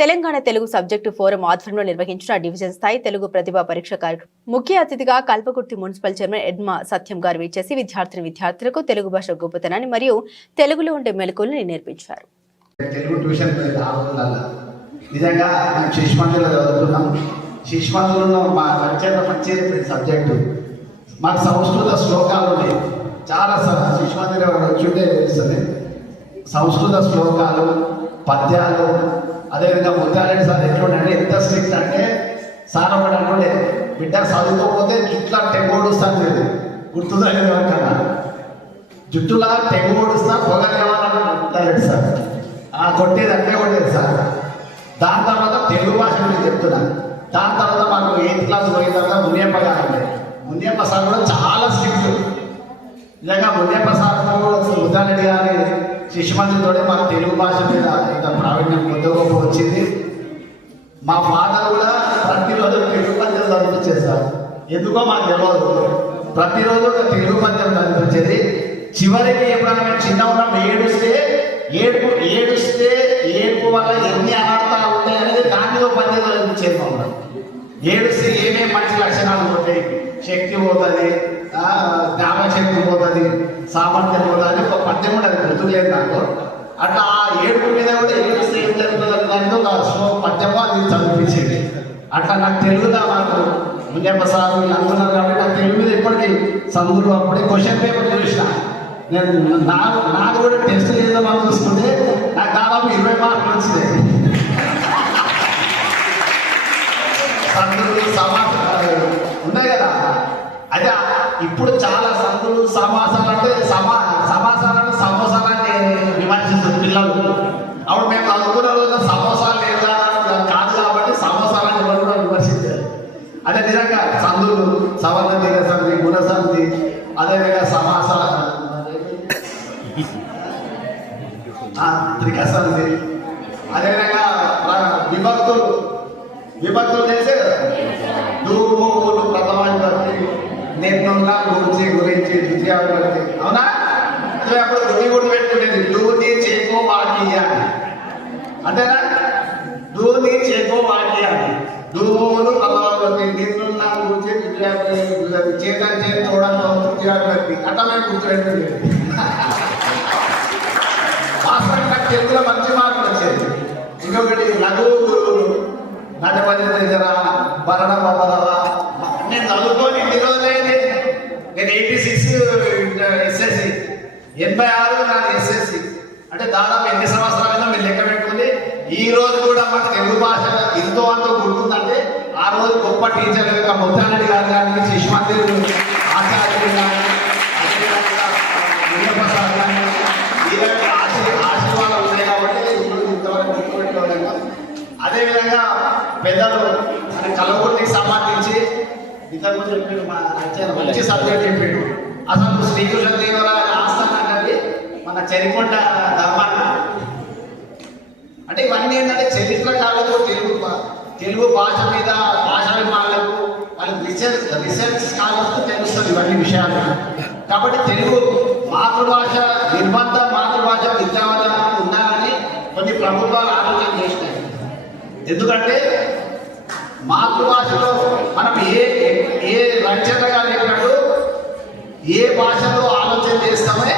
Telangana Telugu subject forum ఆధ్వర్యంలో నిర్వహించిన division స్థాయి తెలుగు ప్రతిభా పరీక్ష కార్యక్రమం ముఖ్య అతిథిగా కల్పకుర్తి మున్సిపల్ చైర్మన్ ఎడ్మా సత్యం గారు విచ్చేసి విద్యార్థులకు తెలుగు భాష గొప్పతనాన్ని మరియు తెలుగులో ఉండే మెలకువలను నేర్పించారు. తెలుగు ట్యూషన్ నిజంగా మేము శిశుమందిలో చదువుతున్నాం. శిశుమందిలో మా కల్చర్లో మంచి సబ్జెక్టు మాకు సంస్కృత శ్లోకాలు ఉన్నాయి. చాలా శిశుమందిలో వచ్చుంటే తెలుస్తుంది. సంస్కృత శ్లోకాలు, పద్యాలు, అదేవిధంగా ముత్యారెడ్డి సార్ ఎట్లుండే ఎంత స్ట్రిక్ట్ అంటే సార్ ఒకటి అనుకోండి, బిడ్డ చదువుకోకపోతే జుట్టులా తెగోడుస్తాను లేదు, గుర్తుందని ఎవరికన్నా జుట్టులా తెగోడుస్తా పొగలేవాలని ముత్యారెడ్డి సార్ కొట్టేది అంటే కొట్టేది సార్. దాని తర్వాత తెలుగు భాష గురించి చెప్తున్నాను. దాని తర్వాత మాకు 8th క్లాస్ పోయిన తర్వాత మునియప్ప గారు ఉండే. మునియప్ప సార్ కూడా చాలా స్ట్రిక్ట్. నిజంగా మునియప్ప సార్ ముత్యారెడ్డి గారి శిశుమందితోనే మాకు తెలుగు భాష మీద ఇంత ప్రావీణ్యం కొద్దిగా వచ్చింది. మా ఫాదర్ కూడా ప్రతిరోజు తెలుగు పద్యం చదివించేస్తారు. ఎందుకో మాకు తెలియదు, ప్రతిరోజు ఒక తెలుగు పద్యం చదివించేది. చివరికి ఎప్పుడైనా మేము చిన్న ఉన్నాం ఏడుస్తే ఏడుపు వల్ల ఎన్ని అనర్థాలు ఉంటాయి అనేది దాని మీద పద్యం చదివించేది. మమ్మల్ని ఏడుస్తే ఏమేమి మంచి లక్షణాలు ఉంటాయి, శక్తి పోతుంది, జ్ఞాపశక్తి పోతుంది, సామర్థ్యం పోతుంది, ఒక పద్యం కూడా అది గుర్తులేదు నాకు. అట్లా ఆ ఏడుపు మీద కూడా ఏడుస్తే ఏం జరుగుతుంది దానితో ఒక పద్యమో అది చదివించేది. అట్లా నాకు తెలుగుదా నాకు మునియప్ప సార్ అనుకున్నారు కాబట్టి నాకు తెలుగు మీద ఇప్పటికీ సందులు అప్పుడే క్వశ్చన్ పేపర్ చూసిన నేను. నాకు కూడా టెస్ట్ చేద్దామని చూసుకుంటే నాకు దాదాపు 20 మార్కులు వచ్చినాయి. సందులు సమాసాలు ఉన్నాయి కదా. అదే ఇప్పుడు చాలా సందులు సమాసాలు అంటే సమాసాలను సమోసాలని విమర్శిస్తుంది పిల్లలు. అప్పుడు మేము చదువుకున్న రోజున సమోసాలు లేదా కాదు కాబట్టి సమోసాలని కూడా విమర్శించారు. అదే నిజంగా సందులు సవర్ణ తీగ సంధి, గుణ సంధి, అదేవిధంగా సమాసాలు, త్రిక సంధి, అదేవిధంగా విభక్తులు చేసే దూమూలు ప్రథమాధిపతి, నేర్నున్నా గురించి ద్వితీయాధిపతి. అవునా? అదే అప్పుడు గుడి గుడి పెట్టుకునేది దూని చేకో వాకియా అంతేనా? దూని చేకో వాకియా, దూమూలు ప్రథమాధిపతి, నేర్నున్నా గురించి ద్వితీయాధిపతి, చేతన్ తోడంలో తృతీయాధిపతి. అట్లా మేము గుర్తుపెట్టుకునేది. వాస్తవం నాకు తెలుగులో మంచి మార్కులు వచ్చేది. ఇంకొకటి లఘు గురువులు, నటపతి దగ్గర భరణ బాబా. నేను చదువుకొని ఇన్ని రోజులైంది. నేను 86 ఎస్ఎస్సి, 86 నాకు ఎస్ఎస్సి. అంటే దాదాపు ఎన్ని సంవత్సరాలైనా మీరు లెక్క పెట్టుకుంది. ఈ రోజు కూడా మాకు తెలుగు భాష ఎంతో అంతో గుర్తుందంటే ఆ రోజు గొప్ప టీచర్లుగా ముత్యారెడ్డి గారు కానీ, శిశుమంది ఆచార్యులు కానీ, సార్ కానీ వీళ్ళకి ఆశీర్వాదాలు ఉన్నాయి కాబట్టి ఇంతవరకు గుర్తుపెట్టుకోలేము. అదేవిధంగా పెద్దలు కలవకుర్తికి సంబంధించి ఇతరులు చెప్పారు, మా మంచి సబ్జెక్ట్ చెప్పాడు. అసలు శ్రీకృష్ణ దేవరాయ ఆస్థానం అనేది మన చరికొండ ధర్మాన్న. అంటే ఇవన్నీ ఏంటంటే చరిత్రకారులకు తెలుగు భాష మీద భాషాభిమానులకు వాళ్ళకి రీసెర్చ్ స్కాలర్స్కు తెలుస్తుంది ఇవన్నీ విషయాలు. కాబట్టి తెలుగు మాతృభాష నిర్బంధ మాతృభాష విద్యావధానం ఉండాలని కొన్ని ప్రభుత్వాలు ఆలోచన చేసినాయి. ఎందుకంటే మాతృభాషలో మనం ఏ రచనగా లేనట్టు ఏ భాషలో ఆలోచన చేస్తామే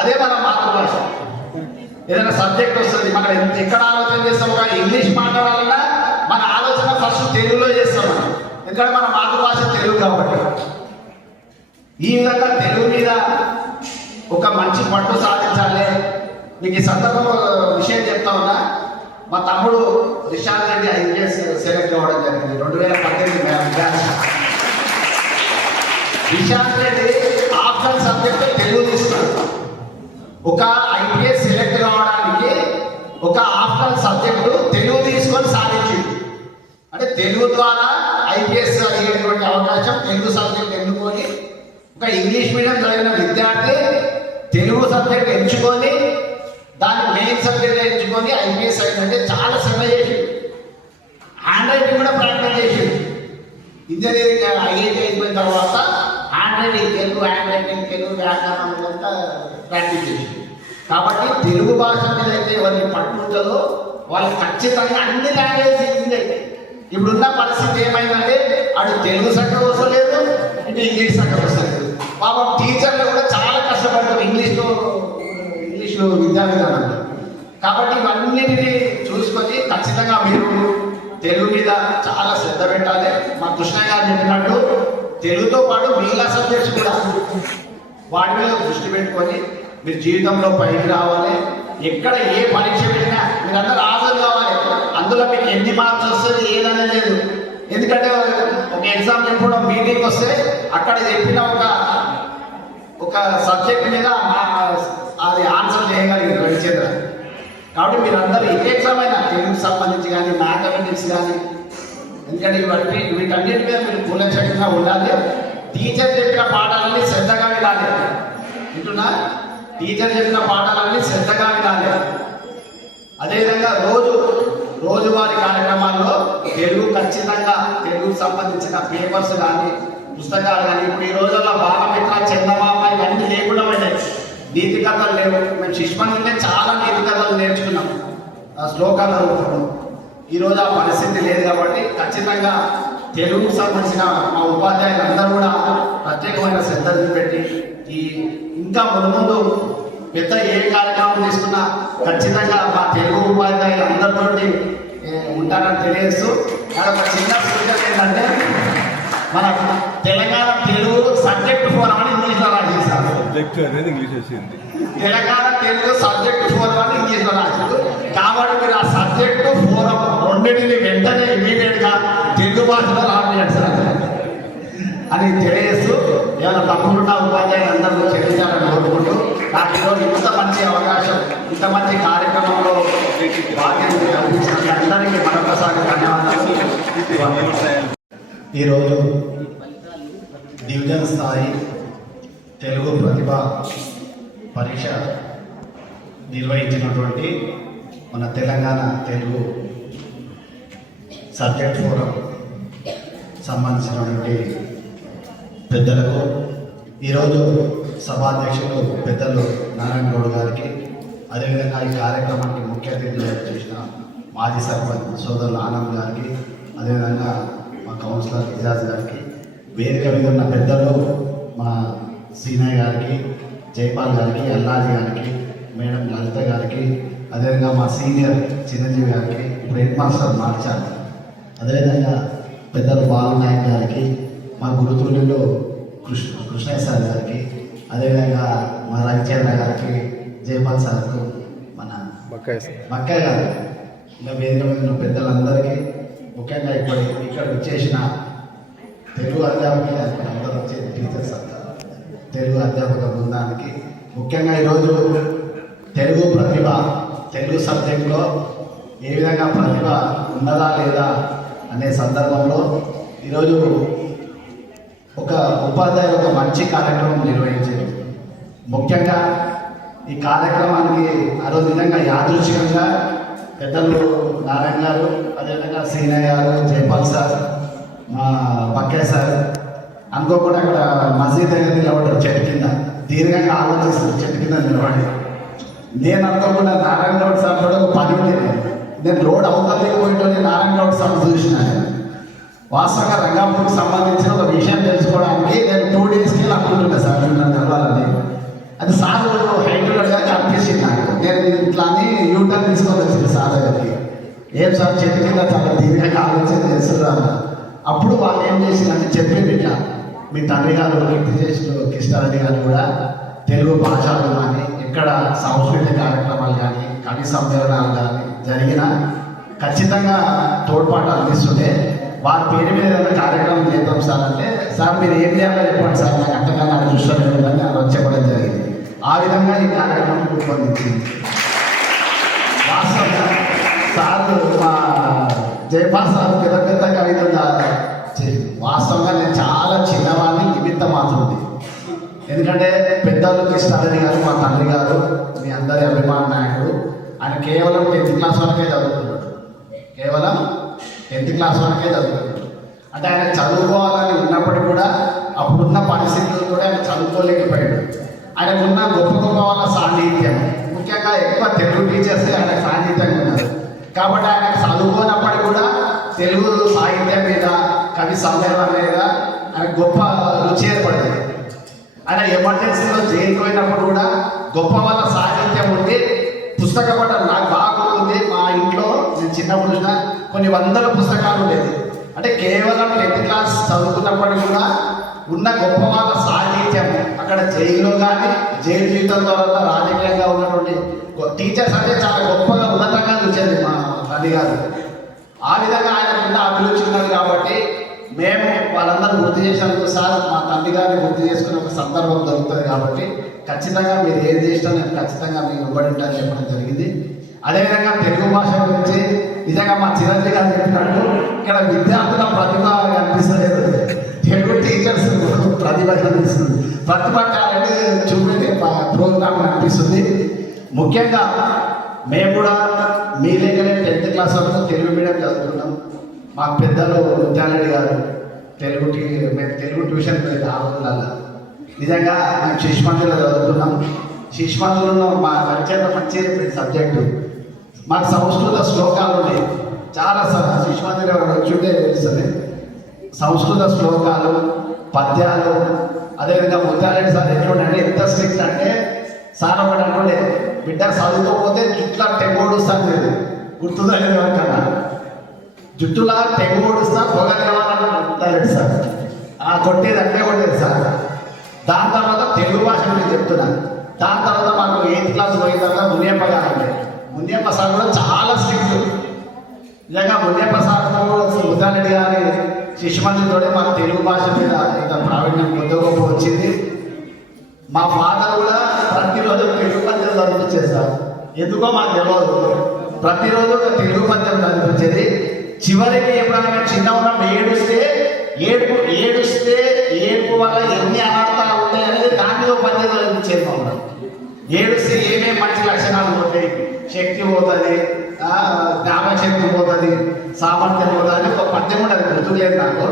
అదే మన మాతృభాష. ఏదైనా సబ్జెక్ట్ వస్తుంది, మనం ఎక్కడ ఆలోచన చేస్తాము కానీ ఇంగ్లీష్ మాట్లాడాలన్నా మన ఆలోచన ఫస్ట్ తెలుగులో చేస్తాం. ఎందుకంటే మన మాతృభాష తెలుగు కాబట్టి. ఈ విధంగా తెలుగు మీద ఒక మంచి పట్టు సాధించాలి. మీకు ఈ సందర్భం విషయం చెప్తా ఉన్నా. మా తమ్ముడు రిషాద్ రెడ్డి ఐపీఎస్ సెలెక్ట్ అవ్వడం జరిగింది 2018 batch. Rishad Reddy optional subject Telugu తీసుకున్నాడు. ఒక ఐపీఎస్ సెలెక్ట్ కావడానికి ఒక ఆప్షనల్ సబ్జెక్టు తెలుగు తీసుకొని సాధించింది. అంటే తెలుగు ద్వారా ఐపీఎస్ అయ్యేటువంటి అవకాశం తెలుగు సబ్జెక్ట్ ఎన్నుకొని ఒక ఇంగ్లీష్ మీడియం చదివిన విద్యార్థి తెలుగు సబ్జెక్ట్ ఎంచుకొని దాన్ని మెయిన్ సబ్జెక్ట్ ఎంచుకొని ఐపీఎస్ అయిందంటే చాలా శ్రమ చేసి హ్యాండ్ రైటింగ్ కూడా ప్రాక్టీస్ చేసి ఇంజనీరింగ్ ఐఐటీ అయిపోయిన తర్వాత hand writing Telugu hand writing Telugu వ్యాకరణం అంతా ప్రాక్టీస్ చేసి. కాబట్టి తెలుగు భాష మీద అయితే ఎవరికి పట్టు ఉంటుందో వాళ్ళు ఖచ్చితంగా అన్ని లాంగ్వేజ్ ఈజీ అయితే ఇప్పుడున్న పరిస్థితి ఏమైందంటే అటు తెలుగు సక్కగా వస్తలేదు ఇటు ఇంగ్లీష్ సక్కగా వస్తలేదు. పాపం టీచర్లు కూడా చాలా కష్టపడతారు ఇంగ్లీష్ విద్యా విధానంలో. కాబట్టి ఇవన్నిటిని చూసుకొని ఖచ్చితంగా మీరు తెలుగు మీద చాలా శ్రద్ధ పెట్టాలి. మా కృష్ణ గారు చెప్పినట్టు తెలుగుతో పాటు మిగతా సబ్జెక్ట్స్ కూడా వాటి మీద దృష్టి పెట్టుకొని మీరు జీవితంలో పైకి రావాలి. ఎక్కడ ఏ పరీక్ష పెట్టినా మీరందరూ హాజరు కావాలి. అందులో మీకు ఎన్ని మార్క్స్ వస్తుంది ఏదనే లేదు. ఎందుకంటే ఒక ఎగ్జామ్ ఎప్పుడో మీటింగ్ వస్తే అక్కడ చెప్పిన ఒక సబ్జెక్ట్ మీద అది ఆన్సర్ చేయగలిగారు రవిచంద్ర. కాబట్టి మీరందరూ ఏ ఎగ్జామ్ అయినా తెలుగుకి సంబంధించి కానీ మ్యాథమెటిక్స్ కానీ, ఎందుకంటే వీటన్నిటి మీద మీరు కూలంకషంగా ఉండాలి. టీచర్ చెప్పిన పాఠాలన్నీ శ్రద్ధగా వినాలి. వింటున్నా? టీచర్ చెప్పిన పాఠాలన్నీ శ్రద్ధగా వినాలి. అదేవిధంగా రోజువారీ కార్యక్రమాల్లో తెలుగు ఖచ్చితంగా తెలుగుకు సంబంధించిన పేపర్స్ కానీ పుస్తకాలు కానీ ఇప్పుడు ఈ రోజుల్లో బాలమిత్ర చందమామ ఇవన్నీ లేకుండా పోయినాయి. నీతి కథలు లేవు. మేము శిష్మందిలో చాలా నీతి కథలు నేర్చుకున్నాం, శ్లోకాలు చదువుతున్నాం. ఈరోజు ఆ పరిస్థితి లేదు. కాబట్టి ఖచ్చితంగా తెలుగుకు సంబంధించిన మా ఉపాధ్యాయులు అందరూ కూడా ప్రత్యేకమైన శ్రద్ధ పెట్టి ఇంకా ముందు పెద్ద ఏ కార్యక్రమం తీసుకున్నా ఖచ్చితంగా మా తెలుగు ఉపాధ్యాయులు అందరితో ఉంటారని తెలియజేస్తూ ఒక చిన్న సూచన ఏంటంటే మన తెలంగాణ తెలుగు సబ్జెక్ట్ ఫోరం అని ఇంగ్లీష్లో రాసేసారు. తెలంగాణ తెలుగు సబ్జెక్ట్ ఫోరం అని ఇంగ్లీష్లో రాశారు. కాబట్టి మీరు ఆ సబ్జెక్టు ఫోరం రెండింటిని వెంటనే ఇమీడియట్గా తెలుగు భాషలో రాసేస్తారు అని తెలియజేస్తూ ఏమైనా తప్పులున్న ఉపాధ్యాయులు అందరూ క్షమించాలని కోరుకుంటూ నాకు ఈరోజు ఇంత మంచి అవకాశం ఇంత మంచి కార్యక్రమంలో భాగ్యం కల్పించిన అందరికీ మరొకసారి ధన్యవాదాలు. ఈరోజు డివిజన్ స్థాయి తెలుగు ప్రతిభ పరీక్ష నిర్వహించినటువంటి మన తెలంగాణ తెలుగు సబ్జెక్ట్ ఫోరం సంబంధించినటువంటి పెద్దలకు, ఈరోజు సభాధ్యక్షులు పెద్దలు నారాయణ గౌడ్ గారికి, అదేవిధంగా ఈ కార్యక్రమానికి ముఖ్య అతిథులుగా చేసిన మాజీ సర్పంచ్ సోదరులు ఆనంద్ గారికి, అదేవిధంగా మా కౌన్సిలర్ ఇజాజ్ గారికి, వేదిక మీద ఉన్న పెద్దలు మా సీనయ్య గారికి, జైపాల్ గారికి, అల్లాజీ గారికి, మేడం లలిత గారికి, అదేవిధంగా మా సీనియర్ చిరంజీవి గారికి, ఇప్పుడు హెడ్ మాస్టర్ మార్చాలి, అదేవిధంగా పెద్దలు బాలనాయక్ గారికి, మా గురుతుల్లో కృష్ణయ్య సార్ గారికి, అదేవిధంగా మా రవిచంద్ర గారికి, జయపాల్ సార్కు, మన మక్కయ్య గారు, ఇంకా వేదిక మీద ఉన్న పెద్దలందరికీ, ముఖ్యంగా ఇక్కడ వచ్చేసిన తెలుగు అధ్యాపకులు అందరూ వచ్చే టీచర్స్ అంటారు, తెలుగు అధ్యాపక బృందానికి, ముఖ్యంగా ఈరోజు తెలుగు ప్రతిభ తెలుగు సబ్జెక్టులో ఏ విధంగా ప్రతిభ ఉన్నదా లేదా అనే సందర్భంలో ఈరోజు ఒక ఉపాధ్యాయులు ఒక మంచి కార్యక్రమం నిర్వహించారు. ముఖ్యంగా ఈ కార్యక్రమానికి ఆ రోజు విధంగా యాదృచ్ఛికంగా పెద్దలు నారాయణ గారు, అదేవిధంగా సీనయ్య గారు, జైపాల్ సార్, మా బక్కయ్య సార్ అనుకోకుండా అక్కడ మసీద్ దగ్గర నిలబడ్డారు చెట్టు కింద, దీర్ఘంగా ఆలోచిస్తారు చెట్టు కింద నిలబడి. నేను అనుకోకుండా నారాయణ గౌడ్ సార్ కూడా ఒక పని ఉండేది, నేను రోడ్ అవతలకి పోయింటోని నారాయణ గౌడ్ సార్ చూసినాను. వాస్తవంగా రంగాపూర్కి సంబంధించిన ఒక విషయం తెలుసుకోవడానికి నేను 2 డేస్కి అనుకుంటున్నాను సార్ నన్ను కలవాలని. అది సార్ హైట్ ఉండగా అనిపించింది నాకు. నేను ఇట్లా అని యూటర్న్ తీసుకొని వచ్చింది సార్ దగ్గరికి. ఏం సార్ చెట్టు కింద చాలా దీర్ఘంగా ఆలోచన చేస్తున్నారు. అప్పుడు వాళ్ళు ఏం చేసిందంటే చెప్పింది ఇట్లా, మీ తండ్రి గారు కృష్ణారెడ్డి గారు కూడా తెలుగు భాషలు కానీ ఎక్కడ సాంస్కృతిక కార్యక్రమాలు కానీ కవి సమ్మేళనాలు కానీ జరిగినా ఖచ్చితంగా తోడ్పాటు అందిస్తుంటే వారి పేరు మీద ఏదైనా కార్యక్రమం చేద్దాం సార్ అంటే, సార్ మీరు ఏం చేయాలో చెప్పండి సార్, నాకు అంతగా నాకు దృష్టిలో లేదని అలా చెప్పడం జరిగింది. ఆ విధంగా ఈ కార్యక్రమం రూపొందించింది. వాస్తవంగా సార్ మా జయపాల్ సార్ కృతజ్ఞత కవిత వాస్తవంగా నేను చాలా చిన్నవాడిని నిమిత్త మాత్రమే. ఎందుకంటే పెద్దలు కృష్ణారెడ్డి గారు మా తండ్రి గారు, మీ అందరి అభిమాన నాయకుడు. ఆయన కేవలం 10th క్లాస్ వరకే చదువుతున్నాడు, కేవలం 10th క్లాస్ వరకే చదువుతున్నాడు. అంటే ఆయన చదువుకోవాలని ఉన్నప్పటికీ కూడా అప్పుడున్న పరిస్థితులు కూడా ఆయన చదువుకోలేకపోయాడు. ఆయనకున్న గొప్ప గొప్ప వాళ్ళ సాన్నిధ్యం, ముఖ్యంగా ఎక్కువ తెలుగు టీచర్స్ ఆయన సాన్నిధ్యంగా ఉన్నారు. కాబట్టి ఆయన చదువుకోనప్పటికీ కూడా తెలుగు సాహిత్యం మీద కవి సమ్మేళనం మీద ఆయన గొప్ప రుచి ఏర్పడింది. ఆయన ఎమర్జెన్సీలో జైలుకి పోయినప్పుడు కూడా గొప్ప వాళ్ళ సాహిత్యం ఉండి పుస్తక పట్టణం నాకు బాగా ఉంది. మా ఇంట్లో నేను చిన్నప్పుడు చూసిన కొన్ని వందల పుస్తకాలు ఉండేది. అంటే కేవలం 10th క్లాస్ చదువుకున్నప్పటికీ కూడా ఉన్న గొప్ప వాళ్ళ సాహిత్యం అక్కడ జైల్లో కానీ జైలు జీవితం ద్వారా రాజకీయంగా ఉన్నటువంటి టీచర్స్ అంటే చాలా గొప్పగా ఉన్నతంగా చూసేది మా తల్లి గారు. ఆ విధంగా ఆయన కింద అభిరుచి ఉన్నది కాబట్టి మేము వాళ్ళందరూ గుర్తు చేసినందుకు సార్ మా తల్లి గారిని గుర్తు చేసుకునే ఒక సందర్భం దొరుకుతుంది కాబట్టి ఖచ్చితంగా మీరు ఏది చేసినా నేను ఖచ్చితంగా మీకు ఇవ్వబడి ఉంటానని చెప్పడం జరిగింది. అదేవిధంగా తెలుగు భాష గురించి నిజంగా మా చిరంజీవి గారు చెప్పినట్టు ఇక్కడ విద్యార్థుల ప్రతిభ కనిపిస్తలేదు, తెలుగు టీచర్స్ ప్రతిభ కనిపిస్తుంది, ప్రతిభ టాలెంట్ చూపెట్టే ప్రోగ్రామ్ కనిపిస్తుంది. ముఖ్యంగా మేము కూడా మీ దగ్గరే 10th క్లాస్ వరకు తెలుగు మీడియం చదువుకున్నాం. మా పెద్దలు ముత్యాలరెడ్డి గారు మేము తెలుగు ట్యూషన్ పోయి ఆ రోజులల్లా నిజంగా మేము శిశుమందిలో చదువుకున్నాం. శిశుమందిలో మా కల్చర్లో మంచి సబ్జెక్టు మాకు సంస్కృత శ్లోకాలు ఉన్నాయి. చాలా శిశుమందిలో వచ్చుంటే తెలుస్తుంది. సంస్కృత శ్లోకాలు, పద్యాలు, అదేవిధంగా ముత్యాలరెడ్డి సార్ ఎట్లుండే ఎంత స్ట్రిక్ట్ అంటే సార్ ఒకటి అనుకోండి, బిడ్డ చదువుకోకపోతే జుట్లా తెగోడుస్తాను గుర్తుందని ఎవరికన్నా జుట్టులా తెగోడుస్తా పొగలేవాలని సార్ కొట్టేది అంటే కొట్టేది సార్. దాని తర్వాత తెలుగు భాష గురించి చెప్తున్నాను. దాని తర్వాత మాకు 8th క్లాస్ పోయిన తర్వాత మునియప్ప గారు మునియప్ప సార్ కూడా చాలా స్ట్రిక్ట్. నిజంగా మునియప్ప సార్ ముద్దారెడ్డి గారి శిశుమందితోనే మాకు తెలుగు భాష మీద ఇంత ప్రావీణ్యం కొద్ది గొప్ప వచ్చింది. మా ఫాదర్ కూడా ప్రతిరోజు తెలుగు పద్యం చదివించేస్తారు. ఎందుకో మాకు తెలియదు, ప్రతిరోజు ఒక తెలుగు పద్యం చదివించేది. చివరికి ఎప్పుడైనా మేము చిన్న ఉన్నాం ఏడుస్తే ఏడుపు వల్ల ఎన్ని అనర్థాలు ఉంటాయి అనేది దానిలో పద్యం చదివించేది. మమ్మల్ని ఏడుస్తే ఏమేమి మంచి లక్షణాలు ఉంటాయి, శక్తి పోతుంది, జ్ఞాపశక్తి పోతుంది, సామర్థ్యం పోతుంది అని ఒక పద్యం కూడా అది గుర్తులేదు నాకు.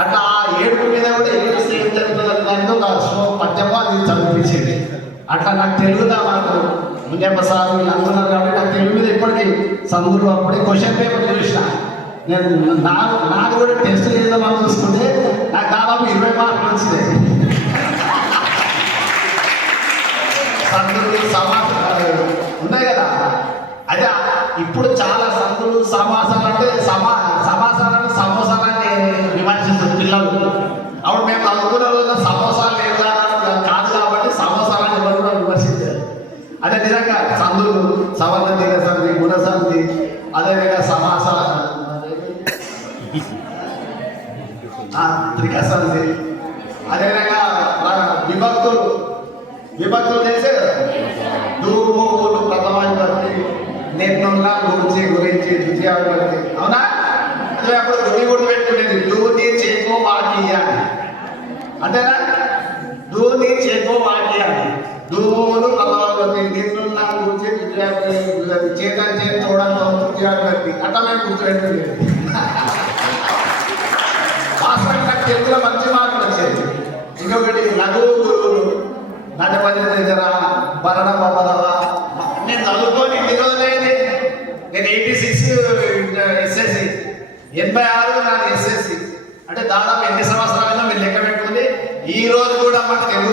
అట్లా ఆ ఏడుపు మీద కూడా ఏడుస్తే ఏం జరుగుతుంది దానికి ఒక పద్యమో అది చదివించేది. అట్లా నాకు తెలుగులో మాకు మునియప్ప సార్ వీళ్ళందరూ కాబట్టి నాకు తెలుగు మీద ఇప్పటికీ సందులు అప్పుడే క్వశ్చన్ పేపర్ చూసిన నేను నాకు కూడా టెస్ట్ చేద్దామని చూసుకుంటే నాకు దాదాపు 20 మార్కులు వచ్చినాయి. సందులు సమాసాలు ఉన్నాయి కదా, అదే ఇప్పుడు చాలా సందులు సమాసాలు అంటే సమాసాలను సమోసాలని విమర్శిస్తుంది పిల్లలు. అప్పుడు మేము చదువుకున్న రోజున సమోసాలు లేదు కాదు కాబట్టి సమోసాలని ఎవరు కూడా విమర్శించారు. అదే నిజంగా సందులు సవర్ణ దిగ సంధి, గుణ సంధి, అదేవిధంగా సమాసాలు త్రిక సంధి, అదేవిధంగా విభక్తులు చేసే దూమూలు ప్రథమ విభక్తి, నేర్నున్న గురించి ద్వితీయ విభక్తి. అవునా? అదే అప్పుడు గుడి గుడి పెట్టుకునేది దూని చేకో వాకియ అంతేనా? దూని చేకో వాకియ దూమూలు ప్రథమ విభక్తి, నేర్నున్న గురించి ద్వితీయ విభక్తి, చేతని చేతి చూడంతో తృతీయ విభక్తి. అట్లా మేము గుర్తుపెట్టుకునేది. వాస్తవానికి నాకు తెలుగులో మంచి మార్కులు వచ్చేది. ఇంకొకటి లఘు గురువులు నజపతి దగ్గర భరణ బొమ్మల నేను చదువుకొని ఇన్ని రోజులైంది. నేను 86 ఎస్ఎస్సి, 86 నాది ఎస్ఎస్సి. అంటే దాదాపు ఎన్ని సంవత్సరాలైనా మీరు లెక్క పెట్టుకుంది. ఈ రోజు కూడా మాకు తెలుగు